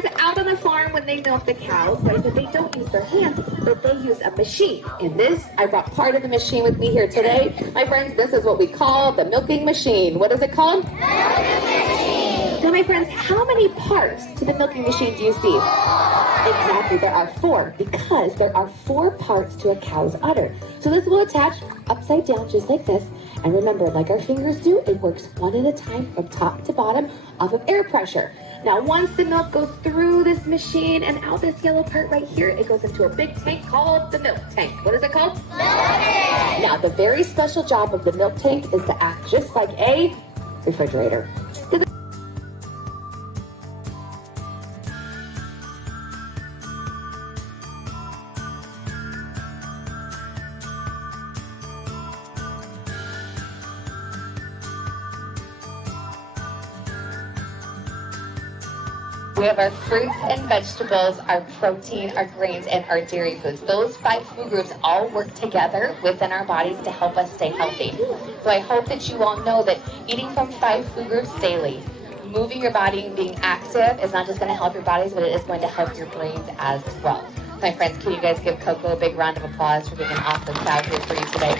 friends, out on the farm when they milk the cows, right, that they don't use their hands, but they use a machine. And this, I brought part of the machine with me here today. My friends, this is what we call the milking machine. What is it called? Milking machine. Now, my friends, how many parts to the milking machine do you see? Exactly, there are 4, because there are 4 parts to a cow's udder. So this will attach upside down just like this. And remember, like our fingers do, it works one at a time from top to bottom off of air pressure. Now, once the milk goes through this machine and out this yellow part right here, it goes into a big tank called the milk tank. What is it called? Milk tank. Now, the very special job of the milk tank is to act just like a refrigerator. We have our fruits and vegetables, our protein, our grains, and our dairy foods. Those 5 food groups all work together within our bodies to help us stay healthy. So I hope that you all know that eating from 5 food groups daily, moving your body and being active is not just going to help your bodies, but it is going to help your brains as well. My friends, can you guys give Coco a big round of applause for being an awesome child here for you today?